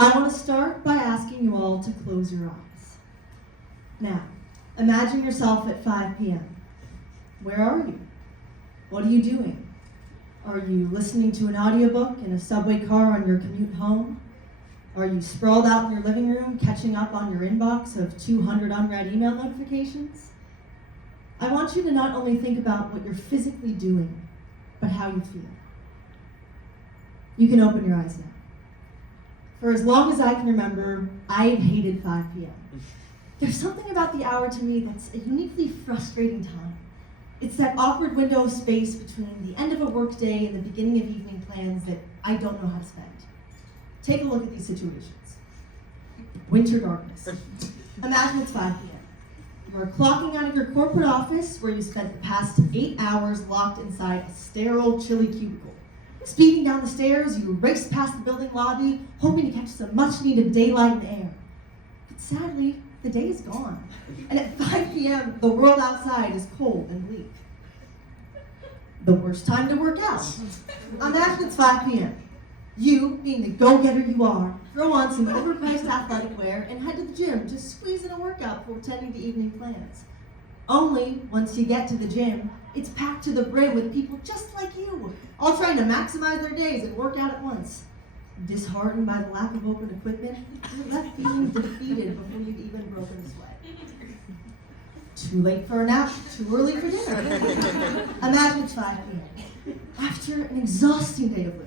I want to start by asking you all to close your eyes. Now, imagine yourself at 5 p.m. Where are you? What are you doing? Are you listening to an audiobook in a subway car on your commute home? Are you sprawled out in your living room catching up on your inbox of 200 unread email notifications? I want you to not only think about what you're physically doing, but how you feel. You can open your eyes now. For as long as I can remember, I've hated 5 p.m. There's something about the hour to me that's a uniquely frustrating time. It's that awkward window of space between the end of a workday and the beginning of evening plans that I don't know how to spend. Take a look at these situations. Winter darkness. Imagine it's 5 p.m. You are clocking out of your corporate office where you spent the past 8 hours locked inside a sterile, chilly cubicle. Speeding down the stairs, you race past the building lobby, hoping to catch some much-needed daylight in the air. But sadly, the day is gone. And at 5 p.m., the world outside is cold and bleak. The worst time to work out. Imagine it's 5 p.m. You, being the go-getter you are, throw on some overpriced athletic wear and head to the gym to squeeze in a workout before attending to evening plans. Only, once you get to the gym, it's packed to the brim with people just like you, all trying to maximize their days and work out at once. Disheartened by the lack of open equipment, you're left feeling defeated before you've even broken a sweat. Too late for a nap, too early for dinner. Imagine it's 5 p.m. After an exhausting day of living,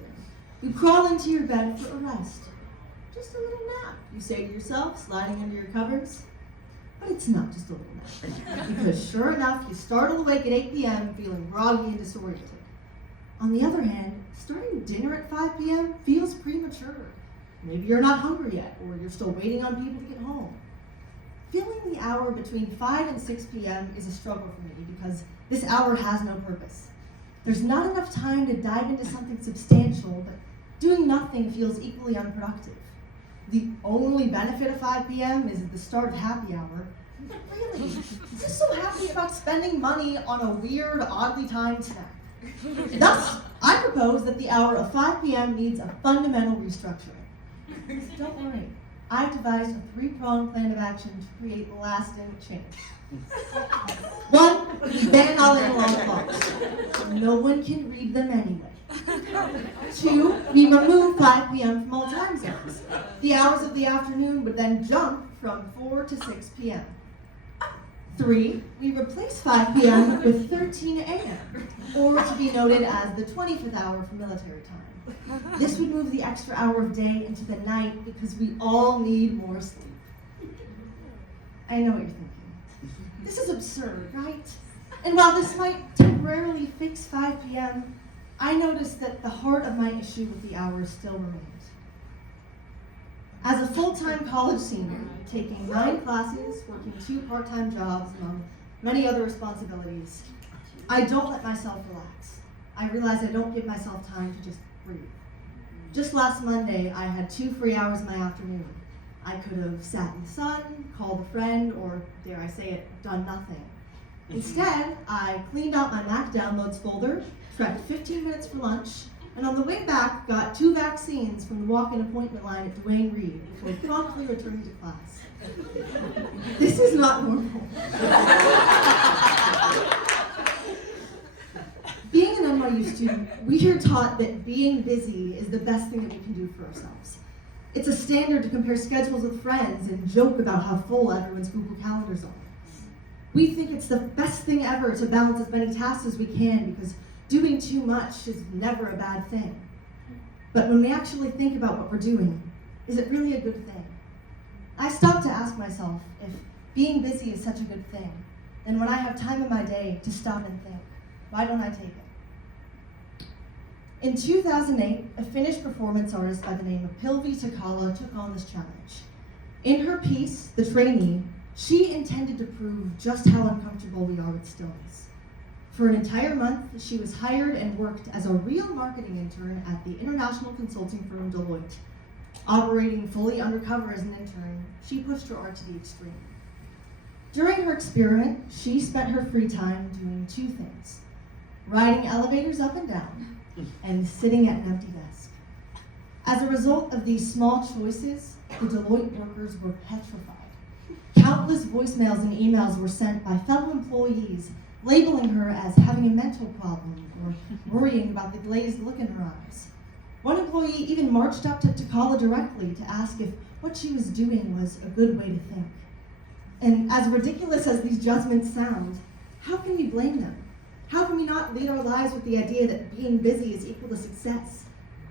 you crawl into your bed for a rest. Just a little nap, you say to yourself, sliding under your covers. But it's not just a little nap. Because sure enough, you startle awake at 8 p.m. feeling groggy and disoriented. On the other hand, starting dinner at 5 p.m. feels premature. Maybe you're not hungry yet, or you're still waiting on people to get home. Filling the hour between 5 and 6 p.m. is a struggle for me because this hour has no purpose. There's not enough time to dive into something substantial, but doing nothing feels equally unproductive. The only benefit of 5 p.m. is at the start of happy hour. But really, I'm just so happy about spending money on a weird, oddly timed snack. Thus, I propose that the hour of 5 p.m. needs a fundamental restructuring. Don't worry, I've devised a three-pronged plan of action to create lasting change. 1, ban all analog clocks. No one can read them anyway. 2, we remove 5 p.m. from all time zones. The hours of the afternoon would then jump from 4 to 6 p.m. 3, we replace 5 p.m. with 13 a.m., or to be noted as the 25th hour for military time. This would move the extra hour of day into the night because we all need more sleep. I know what you're thinking. This is absurd, right? And while this might temporarily fix 5 p.m., I noticed that the heart of my issue with the hour still remains. As a full-time college senior, taking 9 classes, working 2 part-time jobs, among many other responsibilities, I don't let myself relax. I realize I don't give myself time to just breathe. Just last Monday, I had 2 free hours in my afternoon. I could have sat in the sun, called a friend, or, dare I say it, done nothing. Instead, I cleaned out my Mac downloads folder, trekked 15 minutes for lunch, and on the way back, got 2 vaccines from the walk-in appointment line at Duane Reade before promptly returning to class. This is not normal. Being an NYU student, we are taught that being busy is the best thing that we can do for ourselves. It's a standard to compare schedules with friends and joke about how full everyone's Google calendars are. We think it's the best thing ever to balance as many tasks as we can because doing too much is never a bad thing. But when we actually think about what we're doing, is it really a good thing? I stopped to ask myself if being busy is such a good thing, then when I have time in my day to stop and think, why don't I take it? In 2008, a Finnish performance artist by the name of Pilvi Takala took on this challenge. In her piece, The Trainee, she intended to prove just how uncomfortable we are with stillness. For an entire month, she was hired and worked as a real marketing intern at the international consulting firm Deloitte. Operating fully undercover as an intern, she pushed her art to the extreme. During her experiment, she spent her free time doing 2 things: riding elevators up and down, and sitting at an empty desk. As a result of these small choices, the Deloitte workers were petrified. Countless voicemails and emails were sent by fellow employees labeling her as having a mental problem or worrying about the glazed look in her eyes. One employee even marched up to Takala directly to ask if what she was doing was a good way to think. And as ridiculous as these judgments sound, how can we blame them? How can we not lead our lives with the idea that being busy is equal to success?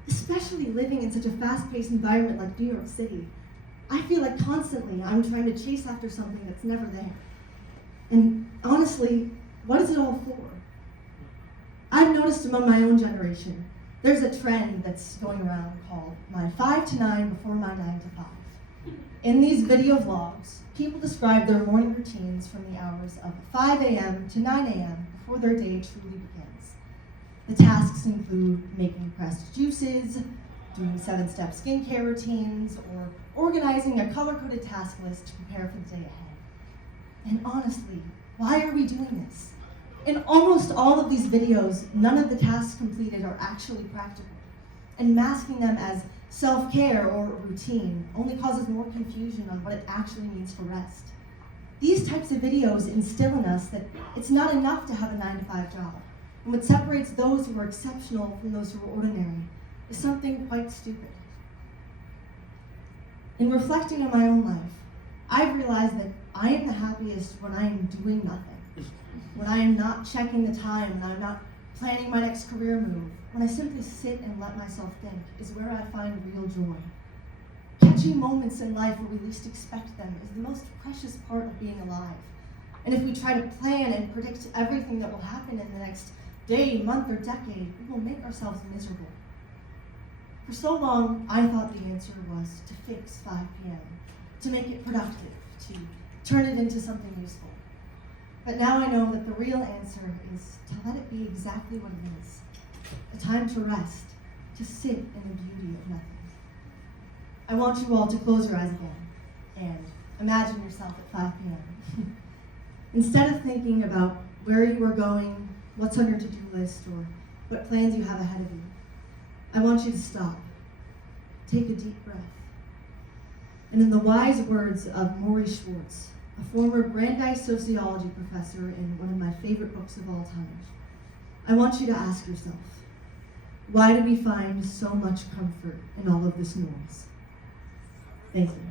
Especially living in such a fast-paced environment like New York City. I feel like constantly I'm trying to chase after something that's never there. And honestly, what is it all for? I've noticed among my own generation, there's a trend that's going around called my 5 to 9 before my 9 to 5. In these video vlogs, people describe their morning routines from the hours of 5 a.m. to 9 a.m. before their day truly begins. The tasks include making pressed juices, doing 7-step skincare routines, or organizing a color-coded task list to prepare for the day ahead. And honestly, why are we doing this? In almost all of these videos, none of the tasks completed are actually practical, and masking them as self-care or routine only causes more confusion on what it actually means to rest. These types of videos instill in us that it's not enough to have a 9-to-5 job, and what separates those who are exceptional from those who are ordinary is something quite stupid. In reflecting on my own life, I've realized that I am the happiest when I am doing nothing, when I am not checking the time, when I'm not planning my next career move, when I simply sit and let myself think is where I find real joy. Catching moments in life where we least expect them is the most precious part of being alive. And if we try to plan and predict everything that will happen in the next day, month, or decade, we will make ourselves miserable. For so long, I thought the answer was to fix 5 p.m., to make it productive, to turn it into something useful. But now I know that the real answer is to let it be exactly what it is, a time to rest, to sit in the beauty of nothing. I want you all to close your eyes again and imagine yourself at 5 p.m. Instead of thinking about where you are going, what's on your to-do list, or what plans you have ahead of you, I want you to stop, take a deep breath, and in the wise words of Maury Schwartz, a former Brandeis sociology professor in one of my favorite books of all time, I want you to ask yourself, why do we find so much comfort in all of this noise? Thank you.